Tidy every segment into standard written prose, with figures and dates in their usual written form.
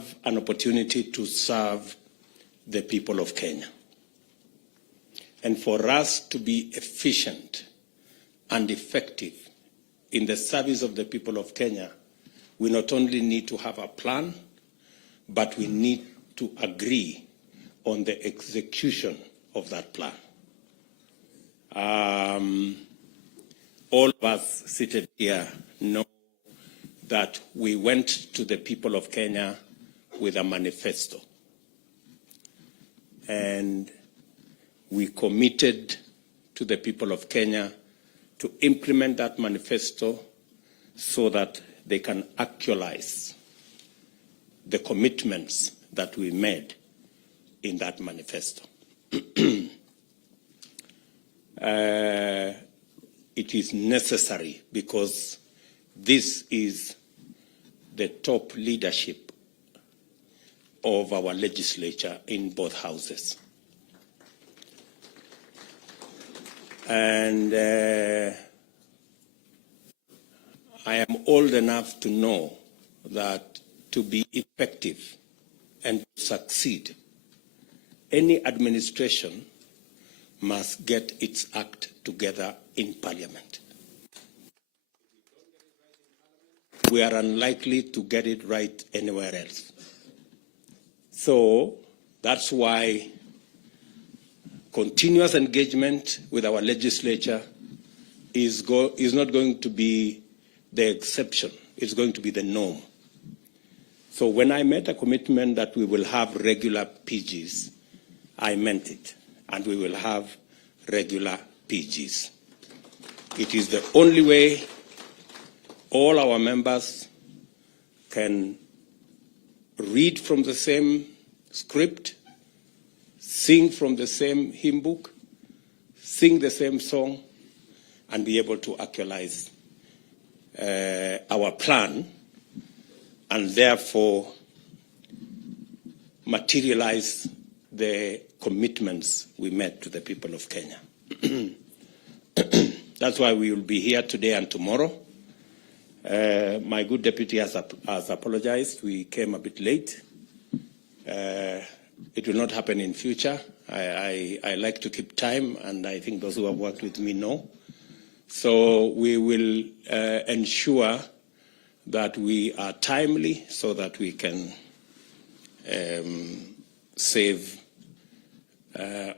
have an opportunity to serve the people of Kenya. And for us to be efficient and effective in the service of the people of Kenya, we not only need to have a plan, but we need to agree on the execution of that plan. All of us seated here know that we went to the people of Kenya with a manifesto. And we committed to the people of Kenya to implement that manifesto so that they can actualize the commitments that we made in that manifesto. It is necessary because this is the top leadership of our legislature in both houses. And I am old enough to know that to be effective and to succeed, any administration must get its act together in Parliament. We are unlikely to get it right anywhere else. So that's why continuous engagement with our legislature is not going to be the exception. It's going to be the norm. So when I made a commitment that we will have regular PGs, I meant it. And we will have regular PGs. It is the only way all our members can read from the same script, sing from the same hymn book, sing the same song, and be able to actualize our plan and therefore materialize the commitments we made to the people of Kenya. That's why we will be here today and tomorrow. My good deputy has apologized. We came a bit late. It will not happen in future. I like to keep time, and I think those who have worked with me know. So we will ensure that we are timely so that we can save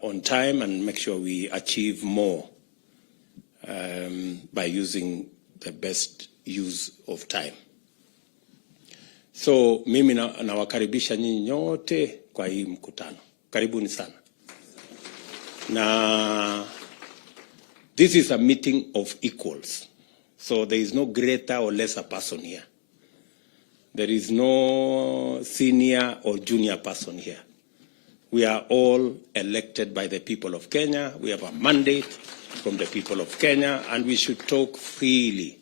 on time and make sure we achieve more by using the best use of time. So mimi nawakaribisha nyinyi nyote kwa hii mkutano. Karibuni sana. Na this is a meeting of equals. So there is no greater or lesser person here. There is no senior or junior person here. We are all elected by the people of Kenya. We have a mandate from the people of Kenya, and we should talk freely.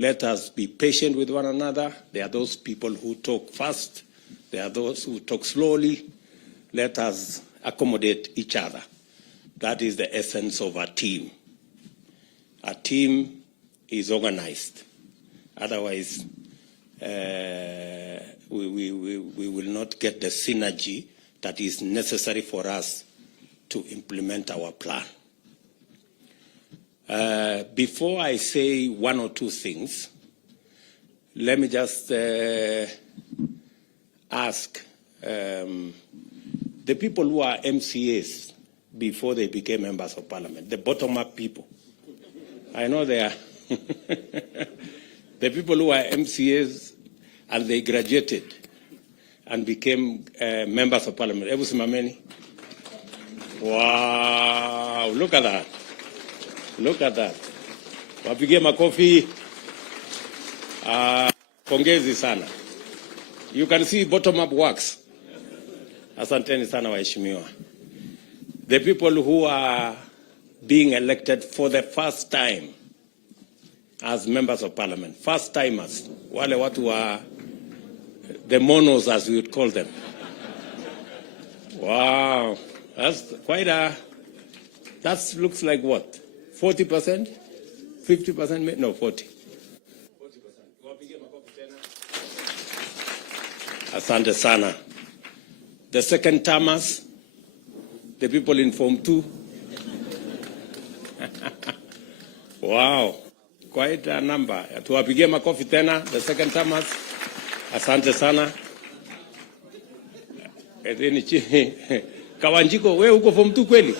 Let us be patient with one another. There are those people who talk fast. There are those who talk slowly. Let us accommodate each other. That is the essence of a team. A team is organized. Otherwise, we will not get the synergy that is necessary for us to implement our plan. Before I say one or two things, let me just ask the people who are MCAs before they became members of parliament, the bottom-up people. I know they are. The people who are MCAs and they graduated and became members of parliament. Ebu simameni. Wow, look at that. Look at that. Wapigie makofi. Pongezi sana. You can see bottom-up works. Asanteni sana waheshimiwa. The people who are being elected for the first time as members of parliament, first timers, wale watu wa the monos as we would call them. Wow, that's quite a, that looks like what? 40%? 50%? No, 40. 40%. Asante sana. The second termers, the people in Form 2. Wow, quite a number. Tuwapigie makofi tena, the second termers. Asante sana. Kawanjiko, wewe uko Form 2 kweli?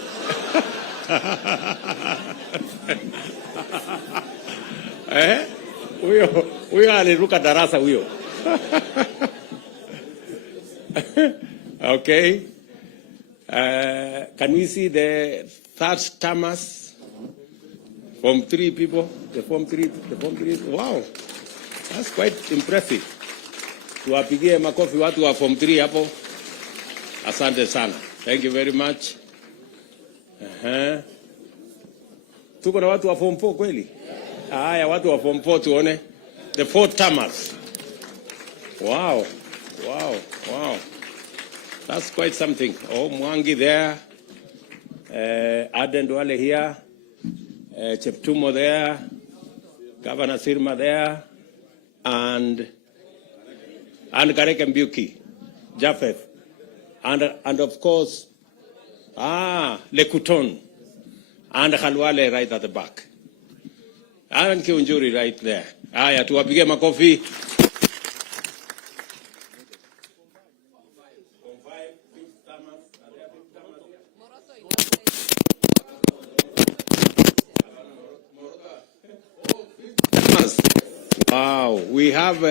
Huyo aliruka darasa huyo. Okay. Can we see the third termers? Form 3 people, the Form 3. Wow, that's quite impressive. Tuwapigie makofi watu wa Form 3 hapo. Asante sana. Thank you very much. Tuko na watu wa Form 4 kweli? Haya, watu wa Form 4 tuone. The 4 termers. Wow. That's quite something. Oh, Mwangi there. Aden Duale here. Cheptumo there. Governor Sirma there. And Kareke Mbuki. Japheth. And of course, Lekuton. And Khalwale right at the back. And Kiunjuri right there. Aya, tuwapige makofi. Wow, we have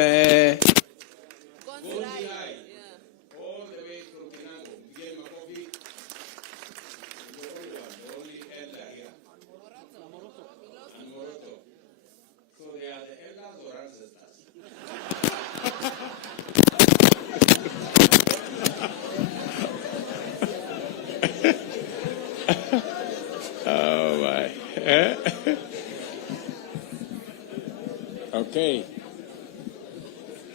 oh my. Okay.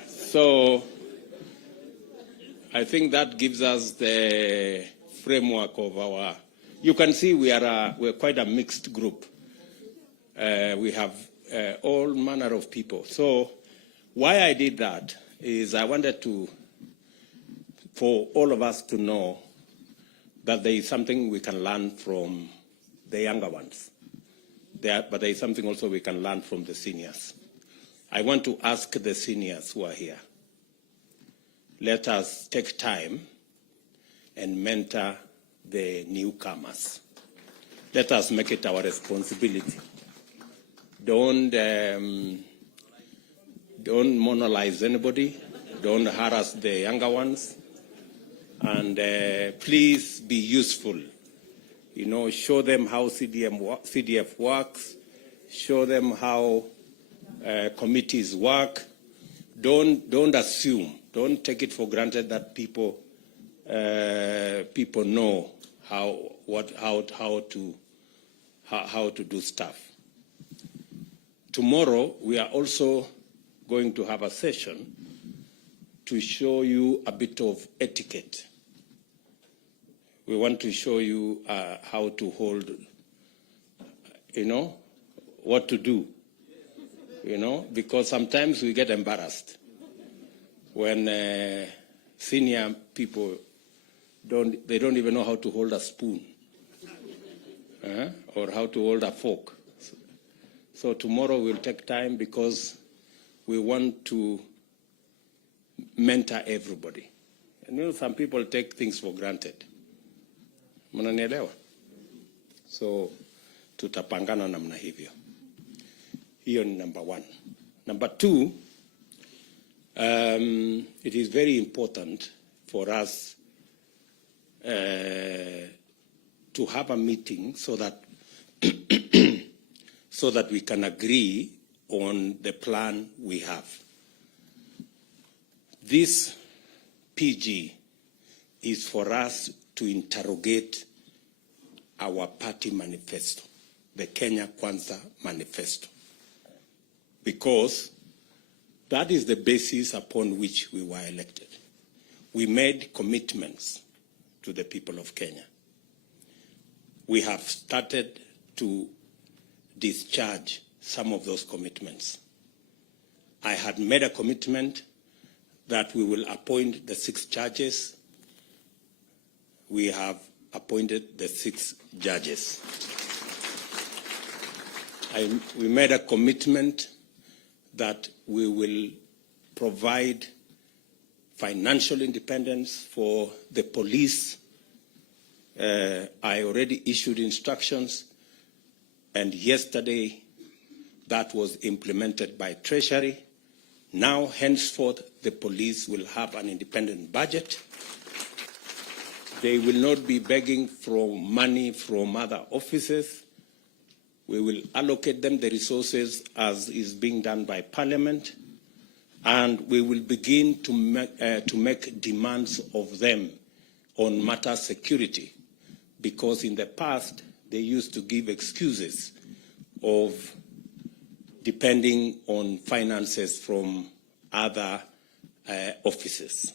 So I think that gives us the framework of our. You can see we're quite a mixed group. We have all manner of people. So why I did that is I wanted for all of us to know that there is something we can learn from the younger ones. But there is something also we can learn from the seniors. I want to ask the seniors who are here, let us take time and mentor the newcomers. Let us make it our responsibility. Don't monolize anybody. Don't harass the younger ones. And please be useful. You know, show them how CDF works. Show them how committees work. Don't assume. Don't take it for granted that people know how to do stuff. Tomorrow we are also going to have a session to show you a bit of etiquette. We want to show you how to hold, what to do. Because sometimes we get embarrassed when senior people don't even know how to hold a spoon or how to hold a fork. So tomorrow we'll take time because we want to mentor everybody. And some people take things for granted. Mnanielewa? So tutapangana namna hivyo. Hiyo ni number 1. Number 2, it is very important for us to have a meeting so that we can agree on the plan we have. This PG is for us to interrogate our party manifesto, the Kenya Kwanza manifesto, because that is the basis upon which we were elected. We made commitments to the people of Kenya. We have started to discharge some of those commitments. I had made a commitment that we will appoint the 6 judges. We have appointed the 6 judges. We made a commitment that we will provide financial independence for the police. I already issued instructions, and yesterday that was implemented by Treasury. Now, henceforth, the police will have an independent budget. They will not be begging for money from other offices. We will allocate them the resources as is being done by Parliament, and we will begin to make demands of them on matter security, because in the past they used to give excuses of depending on finances from other offices.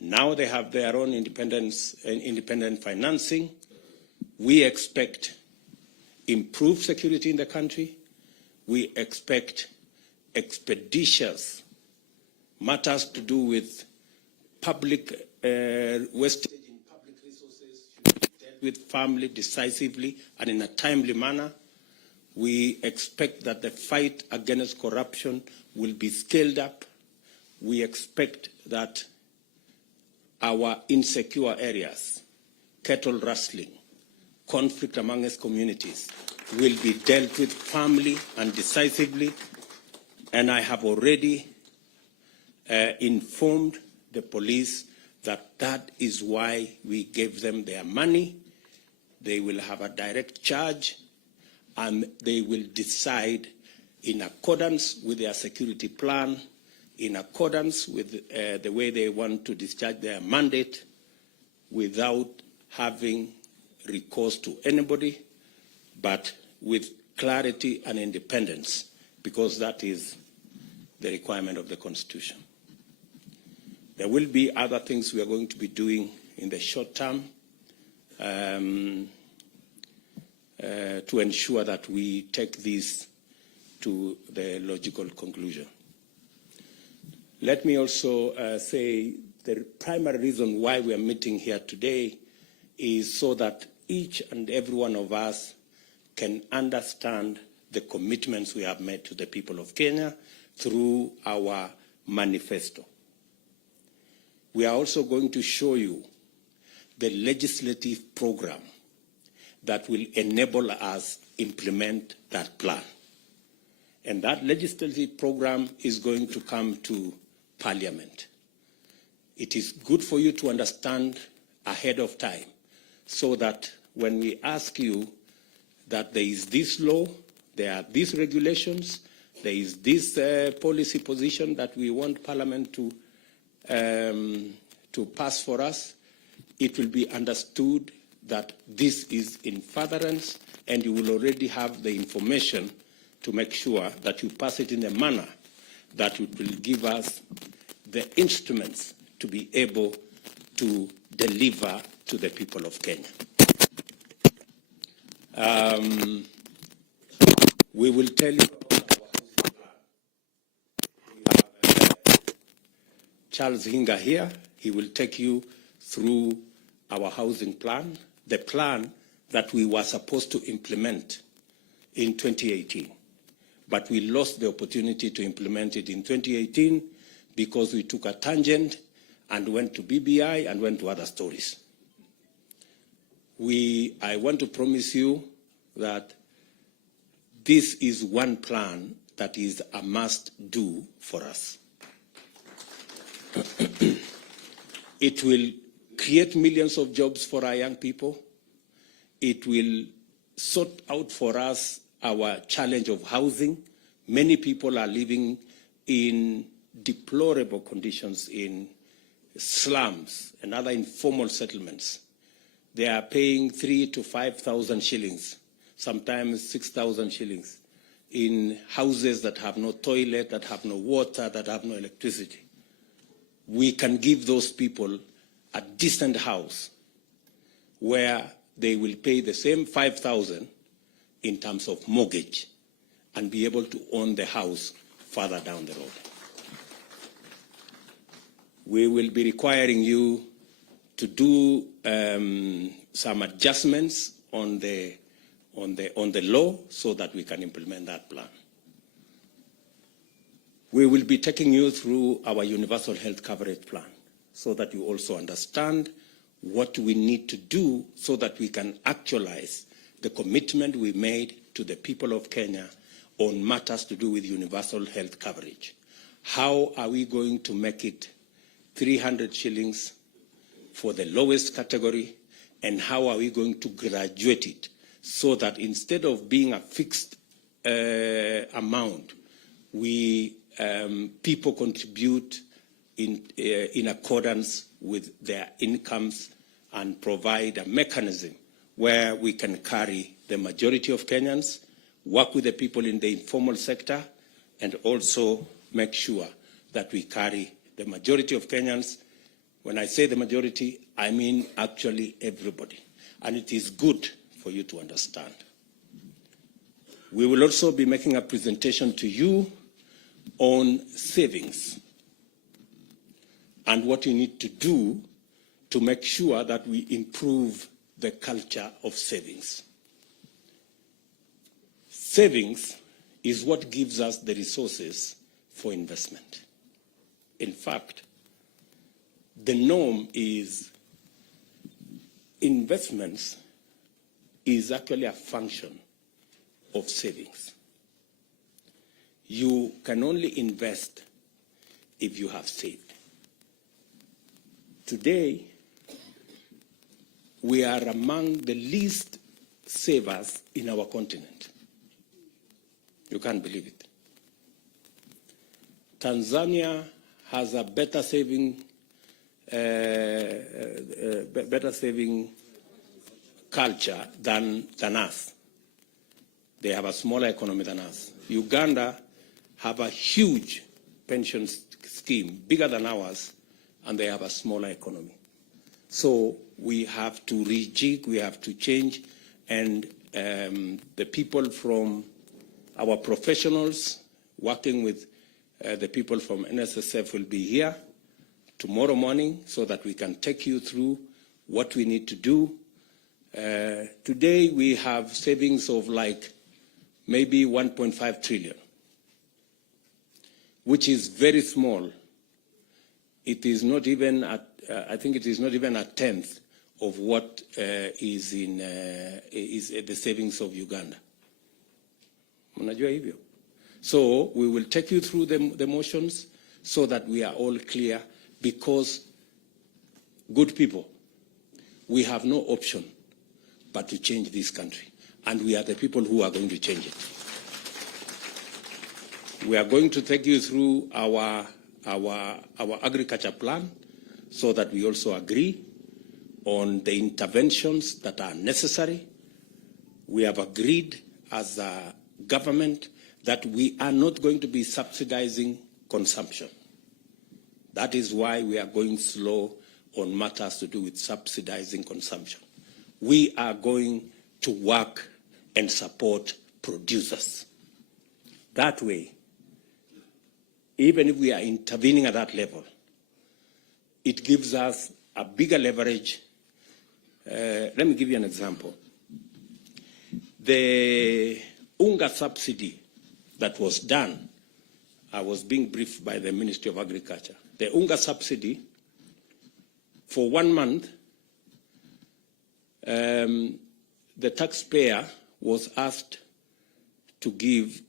Now they have their own independent financing. We expect improved security in the country. We expect expeditious matters to do with public wastage in public resources should be dealt with firmly, decisively, and in a timely manner. We expect that the fight against corruption will be scaled up. We expect that our insecure areas, cattle rustling, conflict amongst communities, will be dealt with firmly and decisively. And I have already informed the police that that is why we gave them their money. They will have a direct charge, and they will decide in accordance with their security plan, in accordance with the way they want to discharge their mandate, without having recourse to anybody, but with clarity and independence, because that is the requirement of the Constitution. There will be other things we are going to be doing in the short term to ensure that we take this to the logical conclusion. Let me also say the primary reason why we are meeting here today is so that each and every one of us can understand the commitments we have made to the people of Kenya through our manifesto. We are also going to show you the legislative program that will enable us implement that plan. And that legislative program is going to come to Parliament. It is good for you to understand ahead of time, so that when we ask you that there is this law, there are these regulations, there is this policy position that we want Parliament to pass for us, it will be understood that this is in furtherance, and you will already have the information to make sure that you pass it in a manner that it will give us the instruments to be able to deliver to the people of Kenya. We will tell you about our housing plan. We have Charles Hinga here. He will take you through our housing plan, the plan that we were supposed to implement in 2018. But we lost the opportunity to implement it in 2018 because we took a tangent and went to BBI and went to other stories. I want to promise you that this is one plan that is a must-do for us. It will create millions of jobs for our young people. It will sort out for us our challenge of housing. Many people are living in deplorable conditions in slums and other informal settlements. They are paying 3,000 to 5,000 shillings, sometimes 6,000 shillings, in houses that have no toilet, that have no water, that have no electricity. We can give those people a decent house where they will pay the same 5,000 in terms of mortgage and be able to own the house further down the road. We will be requiring you to do some adjustments on the law so that we can implement that plan. We will be taking you through our universal health coverage plan so that you also understand what we need to do so that we can actualize the commitment we made to the people of Kenya on matters to do with universal health coverage. How are we going to make it 300 shillings for the lowest category, and how are we going to graduate it so that instead of being a fixed amount, people contribute in accordance with their incomes and provide a mechanism where we can carry the majority of Kenyans, work with the people in the informal sector, and also make sure that we carry the majority of Kenyans. When I say the majority, I mean actually everybody. And it is good for you to understand. We will also be making a presentation to you on savings and what you need to do to make sure that we improve the culture of savings. Savings is what gives us the resources for investment. In fact, the norm is investments is actually a function of savings. You can only invest if you have saved. Today, we are among the least savers in our continent. You can't believe it. Tanzania has a better saving culture than us. They have a smaller economy than us. Uganda have a huge pension scheme, bigger than ours, and they have a smaller economy. So we have to rejig, we have to change, and the people from our professionals working with the people from NSSF will be here tomorrow morning so that we can take you through what we need to do. Today we have savings of like maybe 1.5 trillion, which is very small. It is not even I think it is not even a tenth of what is the savings of Uganda. Mnajua hivyo? So we will take you through the motions so that we are all clear, because good people, we have no option but to change this country, and we are the people who are going to change it. We are going to take you through our agriculture plan so that we also agree on the interventions that are necessary. We have agreed as a government that we are not going to be subsidizing consumption. That is why we are going slow on matters to do with subsidizing consumption. We are going to work and support producers. That way, even if we are intervening at that level, it gives us a bigger leverage. Let me give you an example. The unga subsidy that was done, I was being briefed by the Ministry of Agriculture. The unga subsidy, for 1 month, the taxpayer was asked to give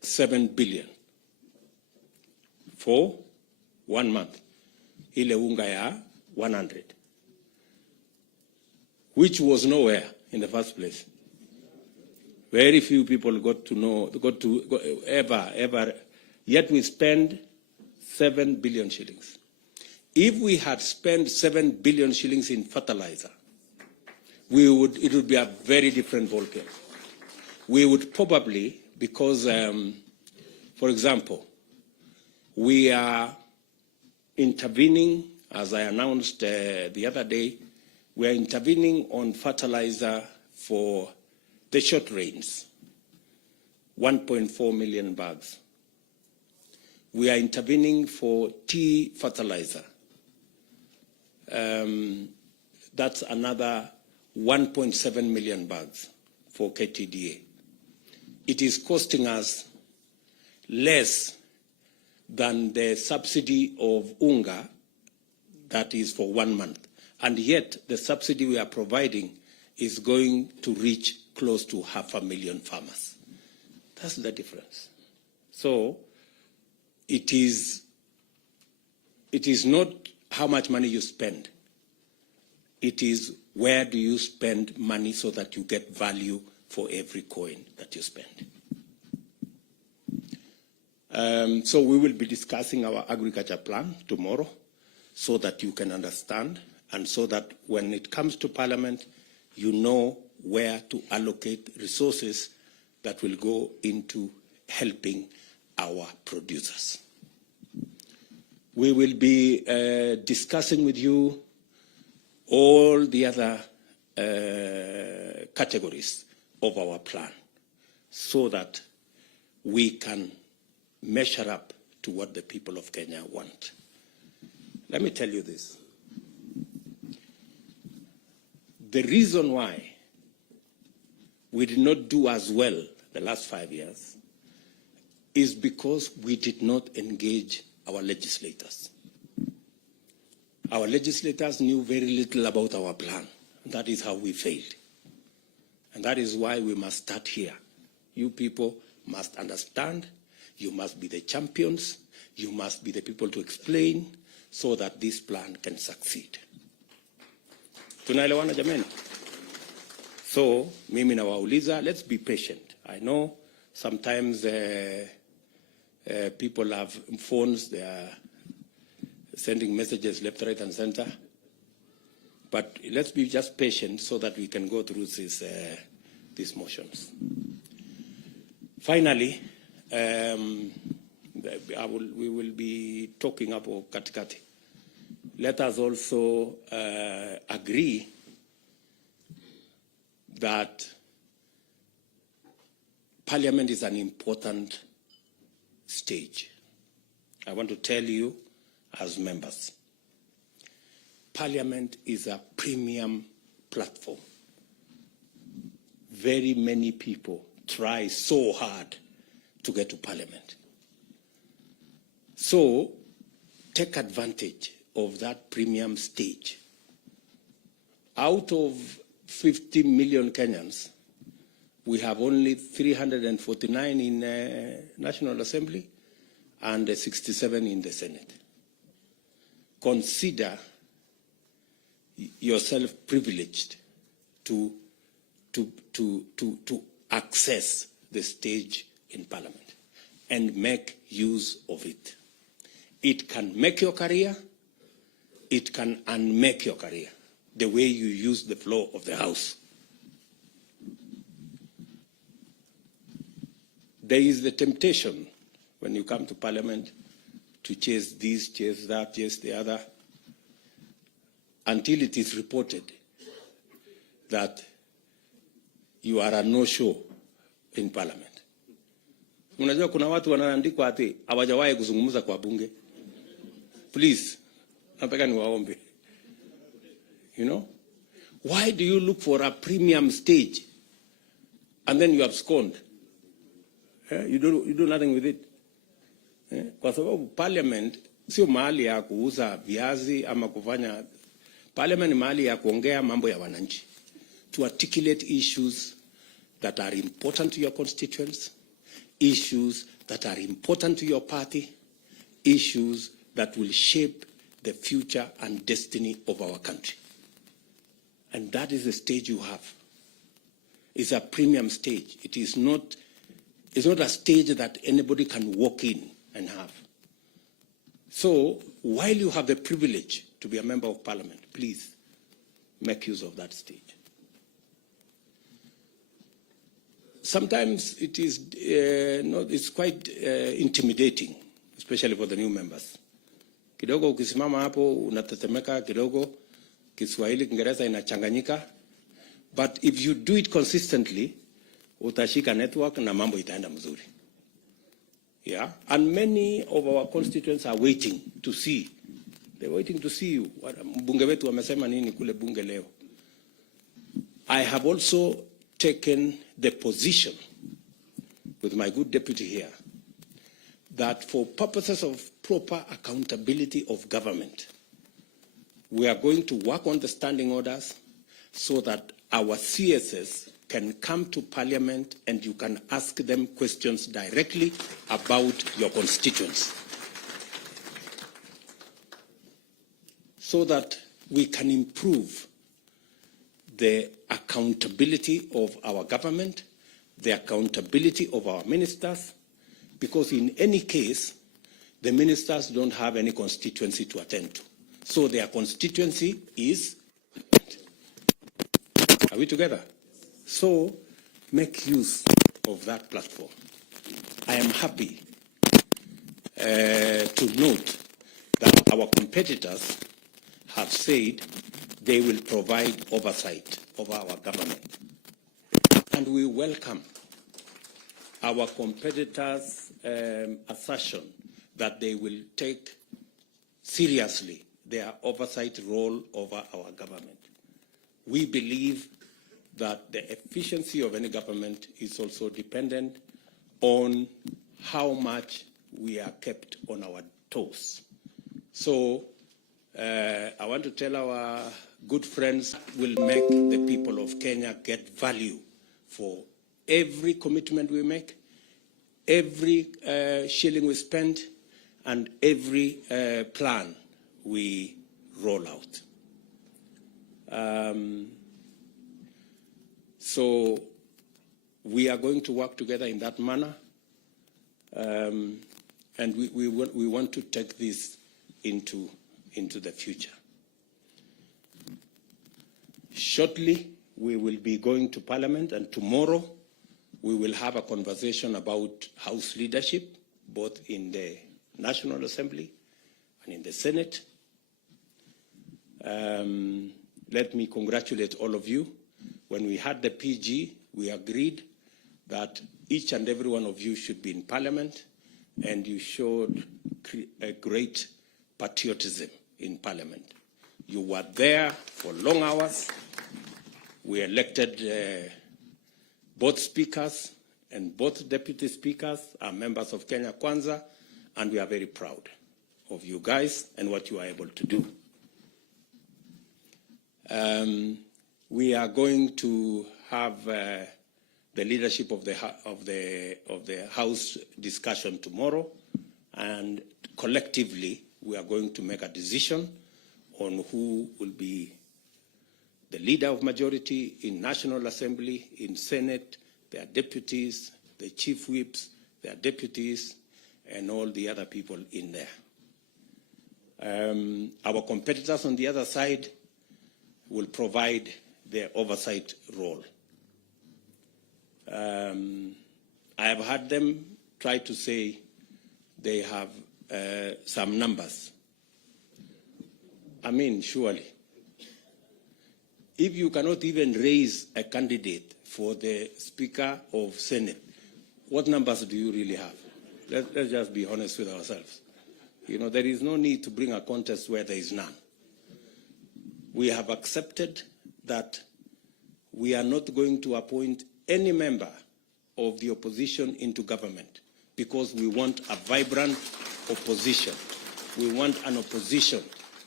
7 billion for 1 month. Ile unga ya 100, which was nowhere in the first place. Very few people got to ever, yet we spend 7 billion shillings. If we had spent 7 billion shillings in fertilizer, it would be a very different ballgame. We would probably, because, for example, we are intervening, as I announced the other day, we are intervening on fertilizer for the short rains, 1.4 million bags. We are intervening for tea fertilizer. That's another 1.7 million bags for KTDA. It is costing us less than the subsidy of UNGA that is for 1 month. And yet the subsidy we are providing is going to reach close to 500,000 farmers. That's the difference. So it is not how much money you spend. It is where do you spend money so that you get value for every coin that you spend. So we will be discussing our agriculture plan tomorrow so that you can understand and so that when it comes to Parliament, you know where to allocate resources that will go into helping our producers. We will be discussing with you all the other categories of our plan so that we can measure up to what the people of Kenya want. Let me tell you this. The reason why we did not do as well the last 5 years is because we did not engage our legislators. Our legislators knew very little about our plan. That is how we failed. And that is why we must start here. You people must understand. You must be the champions. You must be the people to explain so that this plan can succeed. Tunaelewana jameni? So, mimi nawauliza, let's be patient. I know sometimes people have phones, they are sending messages left, right, and center. But let's be just patient so that we can go through these motions. Finally, we will be talking about katikati. Let us also agree that Parliament is an important stage. I want to tell you as members, Parliament is a premium platform. Very many people try so hard to get to Parliament. So take advantage of that premium stage. Out of 50 million Kenyans, we have only 349 in National Assembly and 67 in the Senate. Consider yourself privileged to access the stage in Parliament and make use of it. It can make your career, it can unmake your career, the way you use the floor of the House. There is the temptation when you come to Parliament to chase this, chase that, chase the other, until it is reported that you are a no-show in Parliament. Unajua kuna watu wanaandikwa ati hawajawahi kuzungumza kwa bunge. Please, nataka niwaombe. You know? Why do you look for a premium stage and then you abscond? You do nothing with it. Kwa sababu Parliament sio mahali ya kuuza viazi ama kufanya. Parliament ni mahali ya kuongea mambo ya wananchi. To articulate issues that are important to your constituents, issues that are important to your party, issues that will shape the future and destiny of our country. And that is the stage you have. It's a premium stage. It's not a stage that anybody can walk in and have. So while you have the privilege to be a member of Parliament, please make use of that stage. Sometimes it is it's quite intimidating, especially for the new members. Kidogo ukisimama hapo unatetemeka kidogo, Kiswahili Kiingereza inachanganyika, but if you do it consistently, utashika network na mambo itaenda mzuri. Yeah, and many of our constituents are waiting to see. They're waiting to see you. Mbunge wetu wamesema nini kule bunge leo. I have also taken the position with my good deputy here that for purposes of proper accountability of government, we are going to work on the standing orders so that our CSS can come to Parliament and you can ask them questions directly about your constituents, so that we can improve the accountability of our government, the accountability of our ministers, because in any case, the ministers don't have any constituency to attend to. So their constituency is, are we together? So make use of that platform. I am happy to note that our competitors have said they will provide oversight of our government. And we welcome our competitors' assertion that they will take seriously their oversight role over our government. We believe that the efficiency of any government is also dependent on how much we are kept on our toes. So I want to tell our good friends, will make the people of Kenya get value for every commitment we make, every shilling we spend, and every plan we roll out. So we are going to work together in that manner, and we want to take this into the future. Shortly, we will be going to Parliament, and tomorrow we will have a conversation about House leadership, both in the National Assembly and in the Senate. Let me congratulate all of you. When we had the PG, we agreed that each and every one of you should be in Parliament, and you showed a great patriotism in Parliament. You were there for long hours. We elected both speakers, and both deputy speakers are members of Kenya Kwanza, and we are very proud of you guys and what you are able to do. We are going to have the leadership of the House discussion tomorrow, and collectively we are going to make a decision on who will be the leader of majority in National Assembly, in Senate, their deputies, the chief whips, their deputies, and all the other people in there. Our competitors on the other side will provide their oversight role. I have heard them try to say they have some numbers. I mean, surely, if you cannot even raise a candidate for the Speaker of Senate, what numbers do you really have? Let's just be honest with ourselves. You know, there is no need to bring a contest where there is none. We have accepted that we are not going to appoint any member of the opposition into government because we want a vibrant opposition. We want an opposition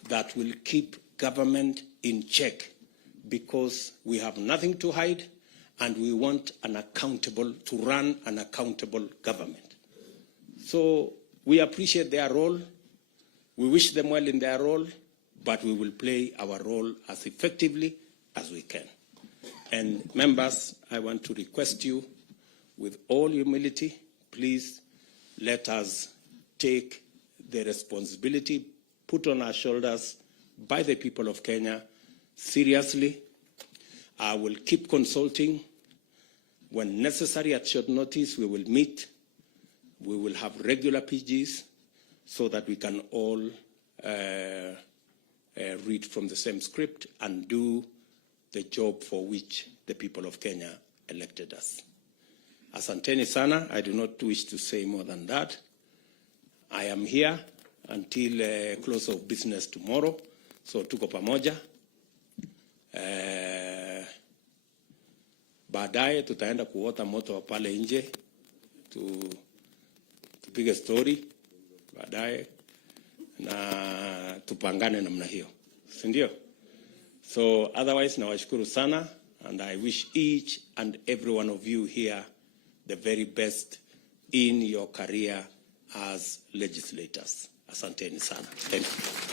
that will keep government in check, because we have nothing to hide and we want to run an accountable government. So we appreciate their role. We wish them well in their role, but we will play our role as effectively as we can. And members, I want to request you, with all humility, please let us take the responsibility put on our shoulders by the people of Kenya seriously. I will keep consulting. When necessary, at short notice, we will meet. We will have regular PGs so that we can all read from the same script and do the job for which the people of Kenya elected us. Asanteni sana. I do not wish to say more than that. I am here until close of business tomorrow, so tuko pamoja. Baadaye tutaenda kuota moto pale nje, tupige story baadaye na tupangane namna hiyo, si ndio? So otherwise nawashukuru sana, and I wish each and every one of you here the very best in your career as legislators. Asanteni sana. Thank you.